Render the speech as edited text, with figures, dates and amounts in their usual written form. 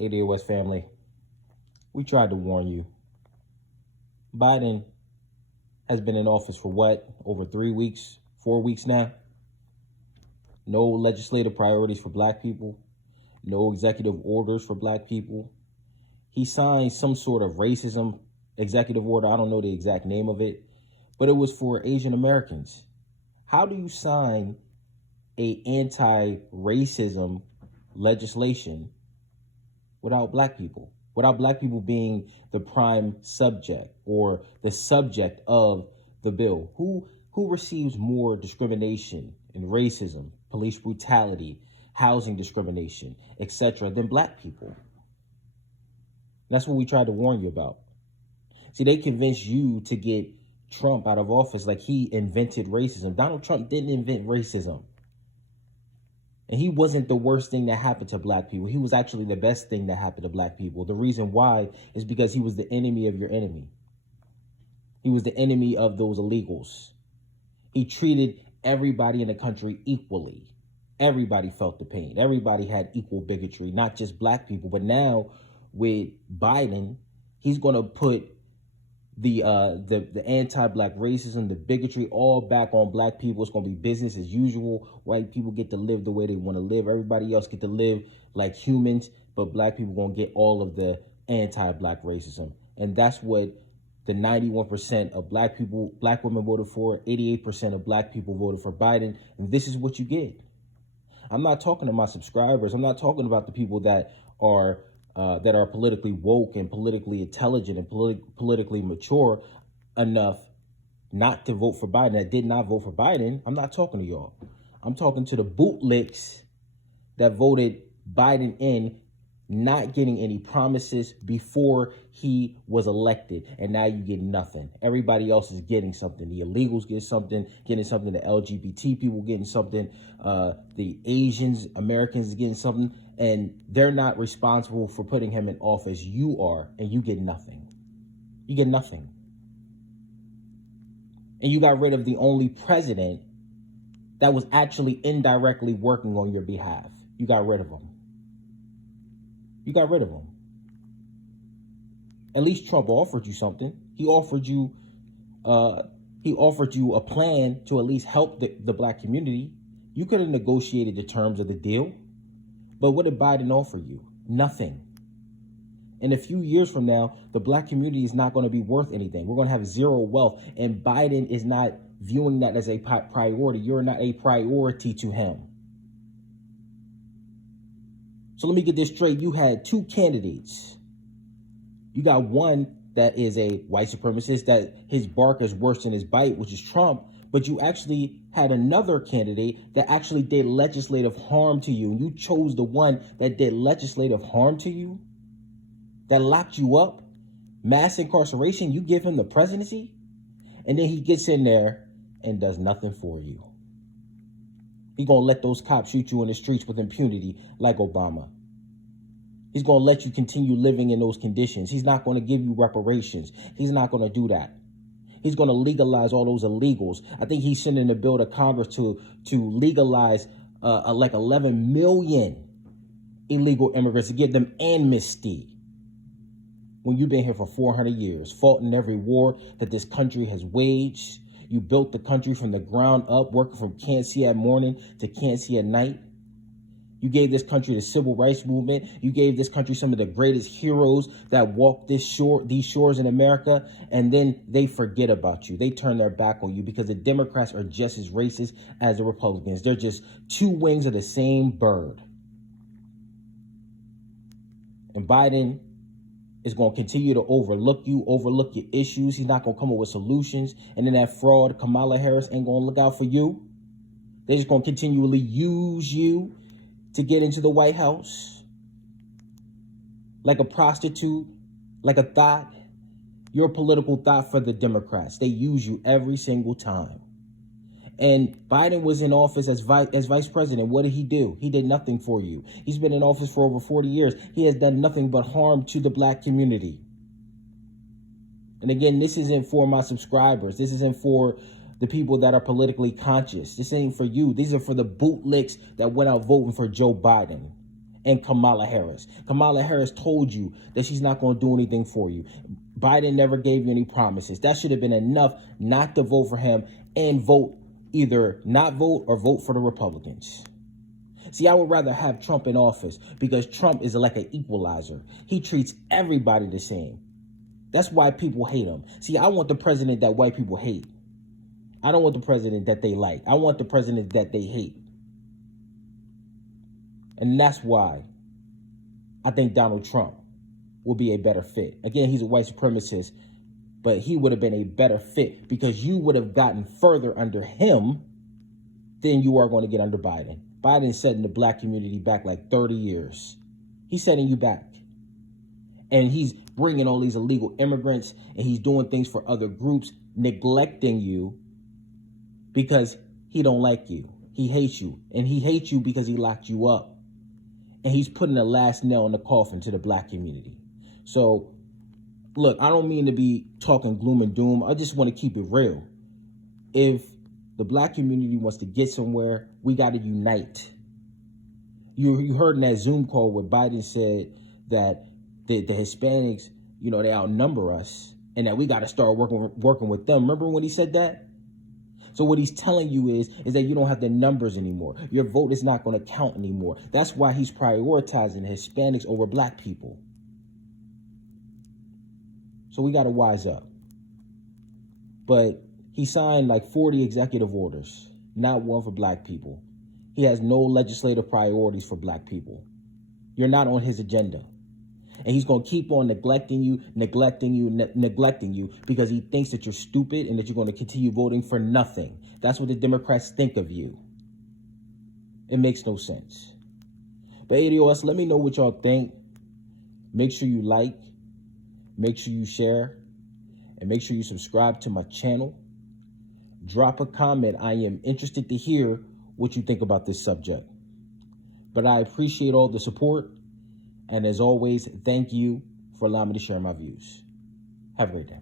ADOS family, we tried to warn you. Biden has been in office for what? Over 3 weeks, 4 weeks now? No legislative priorities for black people. No executive orders for black people. He signed some sort of racism executive order. I don't know the exact name of it, but it was for Asian Americans. How do you sign a anti-racism legislation without black people? Without black people being the prime subject or the subject of the bill? Who receives more discrimination and racism, police brutality, housing discrimination, etc., than black people? That's what we tried to warn you about. See, they convinced you to get Trump out of office like he invented racism. Donald Trump didn't invent racism. And he wasn't the worst thing that happened to black people. He was actually the best thing that happened to black people. The reason why is because he was the enemy of your enemy. He was the enemy of those illegals. He treated everybody in the country equally. Everybody felt the pain. Everybody had equal bigotry, not just black people. But now with Biden, he's going to put the anti-black racism, the bigotry, all back on black people. It's going to be business as usual. White people get to live the way they want to live. Everybody else get to live like humans, but black people going to get all of the anti-black racism. And that's what the 91% of black women voted for. 88% of black people voted for Biden. And this is what you get. I'm not talking to my subscribers. I'm not talking about the people that are politically woke and politically intelligent and politically mature enough not to vote for Biden, that did not vote for Biden. I'm not talking to y'all. I'm talking to the bootlicks that voted Biden in, not getting any promises before he was elected. And now you get nothing. Everybody else is getting something. The illegals getting something. The LGBT people getting something. The Asians, Americans getting something. And they're not responsible for putting him in office. You are, and you get nothing. You get nothing. And you got rid of the only president that was actually indirectly working on your behalf. You got rid of him. You got rid of him. At least Trump offered you something. He offered you a plan to at least help the black community. You could have negotiated the terms of the deal. But what did Biden offer you? Nothing. In a few years from now, the black community is not going to be worth anything. We're going to have zero wealth. And Biden is not viewing that as a priority. You're not a priority to him. So let me get this straight. You had two candidates. You got one that is a white supremacist, that his bark is worse than his bite, which is Trump. But you actually had another candidate that actually did legislative harm to you. And you chose the one that did legislative harm to you, that locked you up, mass incarceration. You give him the presidency, and then he gets in there and does nothing for you. He's going to let those cops shoot you in the streets with impunity like Obama. He's going to let you continue living in those conditions. He's not going to give you reparations. He's not going to do that. He's going to legalize all those illegals. I think he's sending a bill to Congress to legalize like 11 million illegal immigrants, to give them amnesty. When you've been here for 400 years, fought in every war that this country has waged. You built the country from the ground up, working from can't see at morning to can't see at night. You gave this country the civil rights movement. You gave this country some of the greatest heroes that walked these shores in America, and then they forget about you. They turn their back on you because the Democrats are just as racist as the Republicans. They're just two wings of the same bird. And Biden is going to continue to overlook you, overlook your issues. He's not going to come up with solutions. And then that fraud, Kamala Harris, ain't going to look out for you. They're just going to continually use you to get into the White House. Like a prostitute, like a thought. You're a political thought for the Democrats. They use you every single time. And Biden was in office as vice president. What did he do? He did nothing for you. He's been in office for over 40 years. He has done nothing but harm to the black community. And again, this isn't for my subscribers. This isn't for the people that are politically conscious. This ain't for you. These are for the bootlicks that went out voting for Joe Biden. and Kamala Harris. Kamala Harris told you that she's not going to do anything for you. Biden never gave you any promises. That should have been enough not to vote for him and vote, either not vote or vote for the Republicans. See, I would rather have Trump in office because Trump is like an equalizer. He treats everybody the same. That's why people hate him. See, I want the president that white people hate. I don't want the president that they like. I want the president that they hate. And that's why I think Donald Trump will be a better fit. Again, he's a white supremacist, but he would have been a better fit because you would have gotten further under him than you are going to get under Biden. Biden's setting the black community back like 30 years. He's setting you back. And he's bringing all these illegal immigrants and he's doing things for other groups, neglecting you because he don't like you. He hates you. And he hates you because he locked you up. And he's putting the last nail in the coffin to the black community. So, look, I don't mean to be talking gloom and doom. I just want to keep it real. If the black community wants to get somewhere, we got to unite. You heard in that Zoom call where Biden said that the Hispanics, they outnumber us and that we got to start working with them. Remember when he said that? So what he's telling you is that you don't have the numbers anymore. Your vote is not going to count anymore. That's why he's prioritizing Hispanics over black people. So we got to wise up. But he signed like 40 executive orders, not one for black people. He has no legislative priorities for black people. You're not on his agenda. And he's going to keep on neglecting you because he thinks that you're stupid and that you're going to continue voting for nothing. That's what the Democrats think of you. It makes no sense. But ADOS, let me know what y'all think. Make sure you like, make sure you share, and make sure you subscribe to my channel. Drop a comment. I am interested to hear what you think about this subject. But I appreciate all the support. And as always, thank you for allowing me to share my views. Have a great day.